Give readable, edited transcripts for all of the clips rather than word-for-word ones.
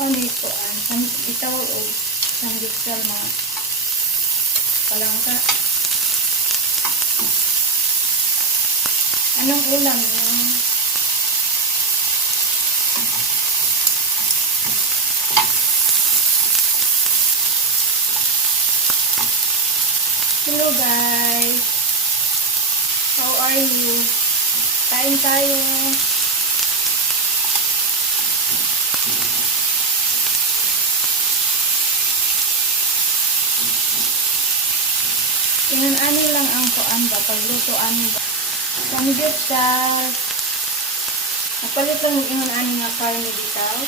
Mali ko ang bitaw o sanggitsal mga palangka. Anong ulam yun? Hello guys, how are you? Kain tayo. Ingon ani lang ang kuan ba, paglutoan ba. Samgyupsal. Napalit lang yung ingon ani nga karne bitaw.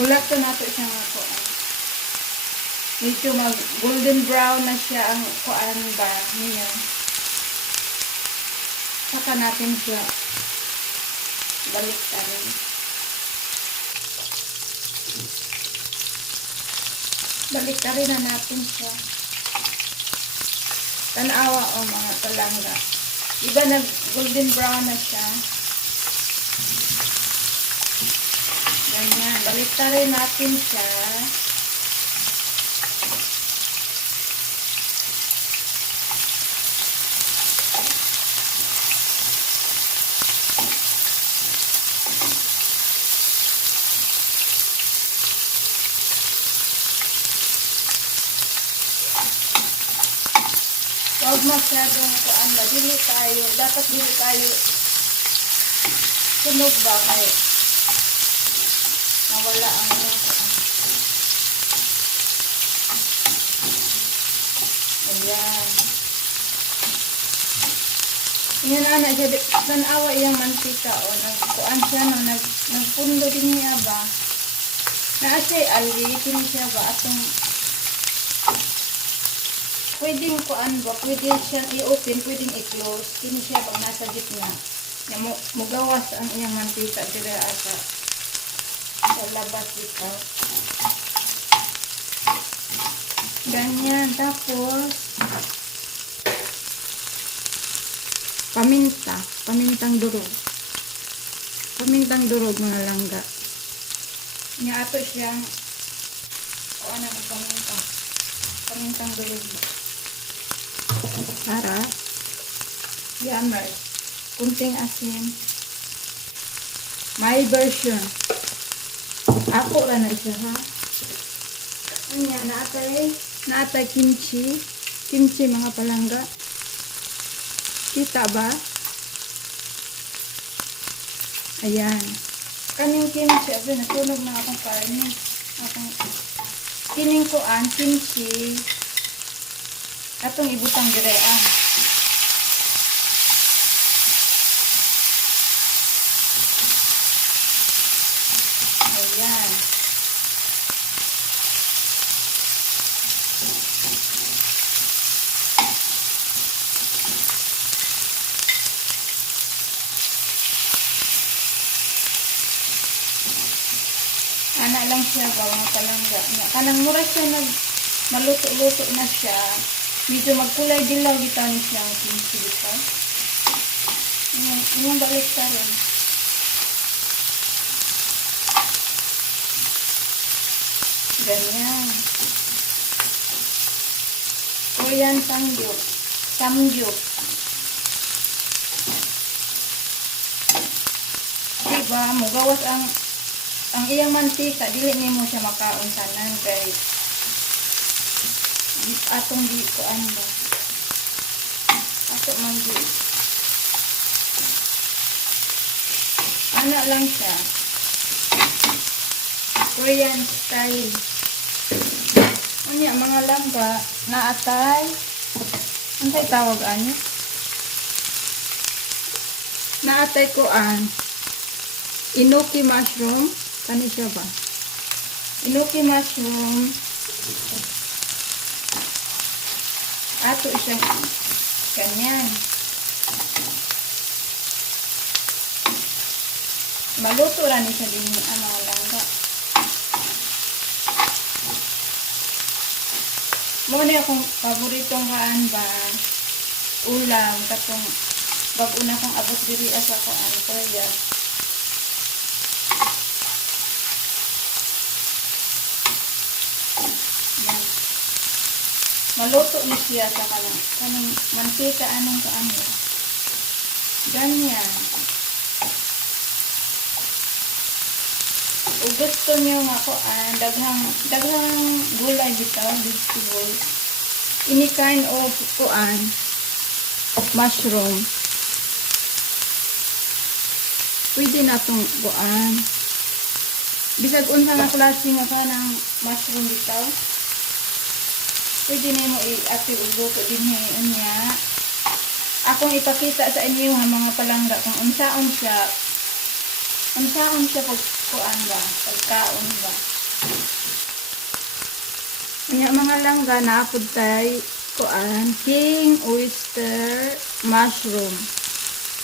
Hulak ko nato siya nga kuan. Medyo mag golden brown na siya ang kuan ba niya. Saka natin siya baliktarin. Baliktarin na natin siya. Tanawa o mga palangga. Iba nag golden brown na siya. Ganyan. Baliktarin natin siya. Huwag masyadong kuan ba, dili tayo, dapat dili tayo sunog ba kayo nawala ang kuan. Ayan. Yan ana siya, tanawa iyang mantika o nagkuan siya no, nagpundo din niya ba. Naasay algi, kini siya ba atong pwedeng kuan ba, pwede siyang i-open, pwedeng i-close. Kini siya pag nasa gitna. Mugawas ang iyang mantika dira asa sa labas dito. Ganyan. Tapos paminta. Pamintang durog. Pamintang durog mga langga. Nya ato siyang kuan ang paminta. Pamintang durog. Para yammer, kunting asin. My version. Ako ra na siya ha. Anya naatay kimchi. Kimchi mga palangga. Kita ba? Ayan. Kaning kimchi, abi nasunog na akong karne. Kining kuan kimchi. Atong ibutang direan. Ayan. Ana lang siya gawang palangga. Kanang mura siya maluto-luto na siya. Medyo magkulay dilaw dito ni siya ang kimchi dito. Yung balik ka rin. Ganyan. Korean samgyup. Samgyup. Diba, mugawas ang iyang mantika. Dili nimo siya makaon tanan kay atong di ko ano ba ato man di ana lang siya Korean style. Unya mga langga naatay antay tawag ano naatay kuan enoki mushroom kani siya ba enoki mushroom. Ato siyang ganyan. Maluto lang siya din ang mga langga. Muna akong paboritong kaan ba ulam katong Bago na kong abot diri sa kuan Korea. Yan. Maluto na siya sa kanang mantika anong kaano. Ganyan. Kung gusto niyo nga kuan daghang gulay bitaw, vegetable. Any kind of kuan mushroom. Pwede na itong kuan. Bisag unsa nga klase nga kanang mushroom bitaw. Pwede na mo i-active ugluto din niya. Akong ipakita sa inyo ang mga palangga kung unsaon siya pag kuan ba, pagkaon ba. Nya mga langga na apod tay kuan king oyster mushroom.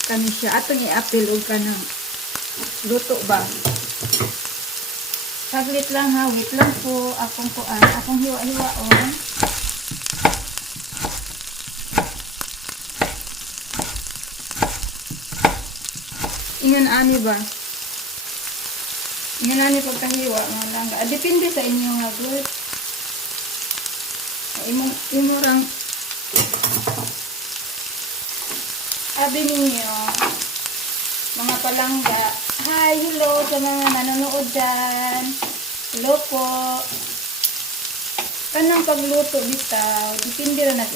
Kani siya atong i-apil og kanang luto ba. Saglit lang ha, wait lang po akong kuan, akong hiwa-hiwaon. Ingon ani ba? Ingon ani pagkahiwa mga langga. Depende sa inyo nga good. Imo rang abi ninyo mga palangga. Hi, hello sa mga nanonood dyan. Hello po. Kanang pagluto bitaw, depende rin at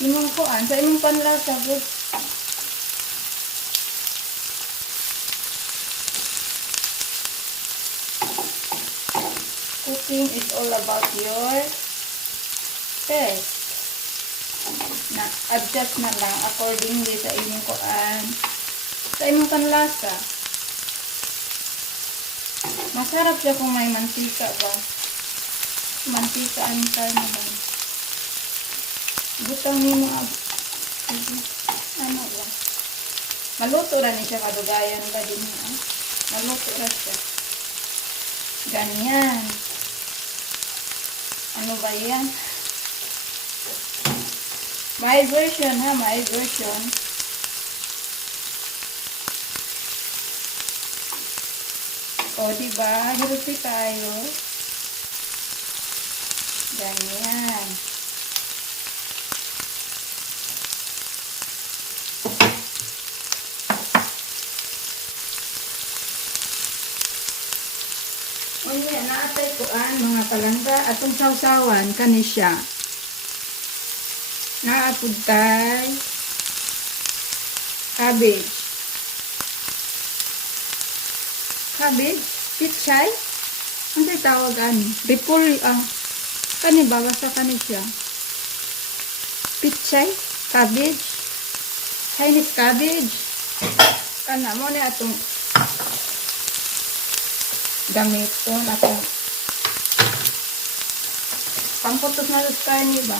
imong kuan sa imong panlasa good. Cooking is all about your taste. Na adjust na lang accordingly sa inyong kuan, sa inyong panlasa. Masarap siya kung may mantika ba. Mantika ang karne ba. Butang nimo ano ba. Maluto ra ni siya kadugayan ba din niya. Maluto ra siya. Ganyan. Ano ba yan? My version ha, my version. O diba, healthy tayo. Ganyan. Unya, naatay kuan mga palangga atong sausawan kani siya. Naapod tay cabbage. Cabbage, pichay. Ano tawag ani? Repul kani ba basta kani siya. Pichay, cabbage. Chinese cabbage. Kana mo na atong gamiton atong pamputos na sa kani ba.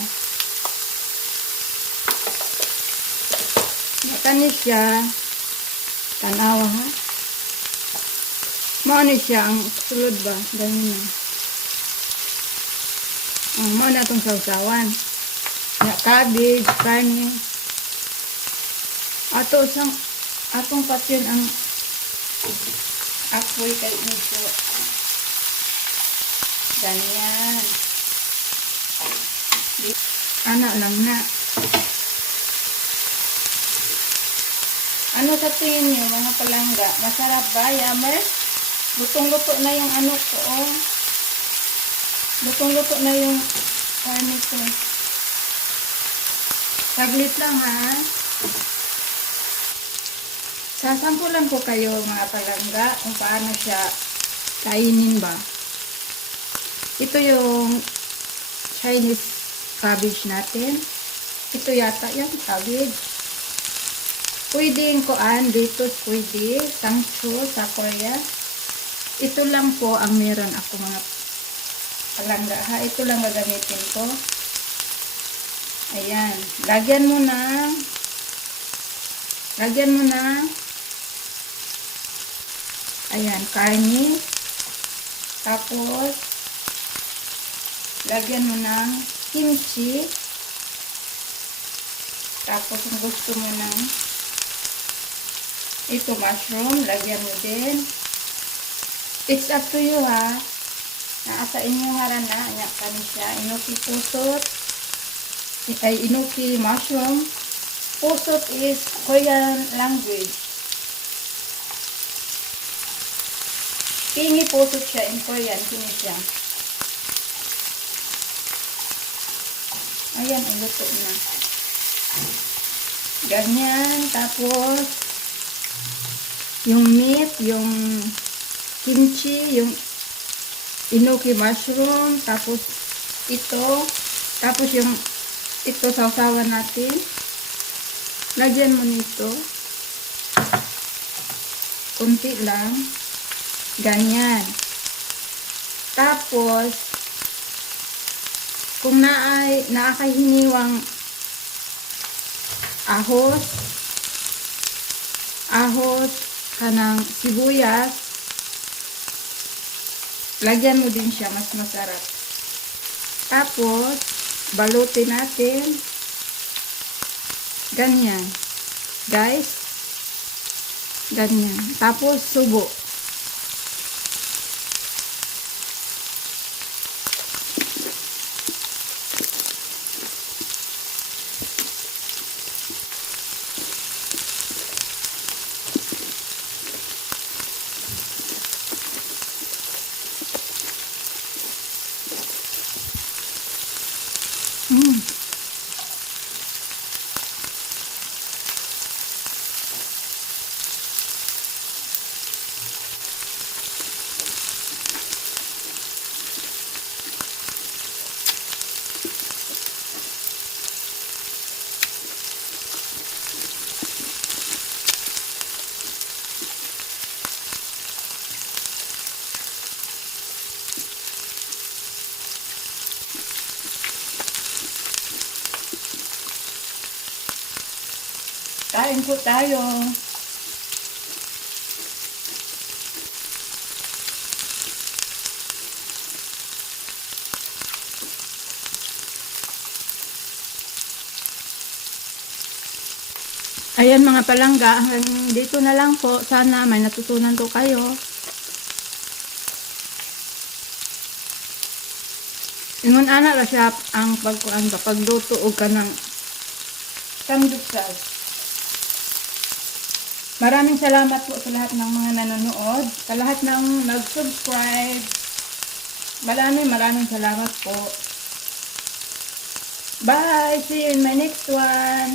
Kani siya tanawa ha. Mao siya ang sulod ba ganyan na. Mao na itong sausawan. Ya cabbage, kani. Atong patyon ang apoy kay nito. Ganyan. Ana lang na. Ano sa tingin niyo mga palangga? Masarap ba, Yammer? Lutong-luto na yung ano ko, oh. Lutong-luto na yung karne ko. Saglit lang, ha? Sasampulan ko kayo, mga palangga, kung paano siya kainin ba. Ito yung Chinese cabbage natin. Ito yata yung cabbage. Pwedeng kuan, lettuce pwede, tangso sa Korea. Ito lang po ang meron ako mga palangga ha. Ito lang gagamitin ko. Ayan. Lagyan mo na. Ayan, karne. Tapos, lagyan mo ng kimchi. Tapos kung gusto mo ng ito mushroom, lagyan mo din. It's up to you ha. Naa sa inyo harana, anya kani siya. Enoki pusot, ay enoki mushroom. Pusot is Korean language. Pingi pusot siya in Korean, kini siya. Ayan, ay luto na. Ganyan, tapos yung meat, yung kimchi, yung enoki mushroom, tapos ito, tapos yung ito sausawan natin. Lagyan mo nito. Kunti lang. Ganyan. Tapos, kung naakahiniwang ahos, kanang sibuyas, lagyan mo din siya, mas masarap. Tapos, balutin natin. Ganyan. Guys. Ganyan. Tapos, subo. Kain po tayo. Ayan mga palangga, hanggang dito na lang po. Sana may natutunan po kayo. Ingon ana ra siya ang pagluto og kanang samgyeopsal. Maraming salamat po sa lahat ng mga nanonood, sa lahat ng nag-subscribe. Maraming salamat po. Bye! See you in my next one.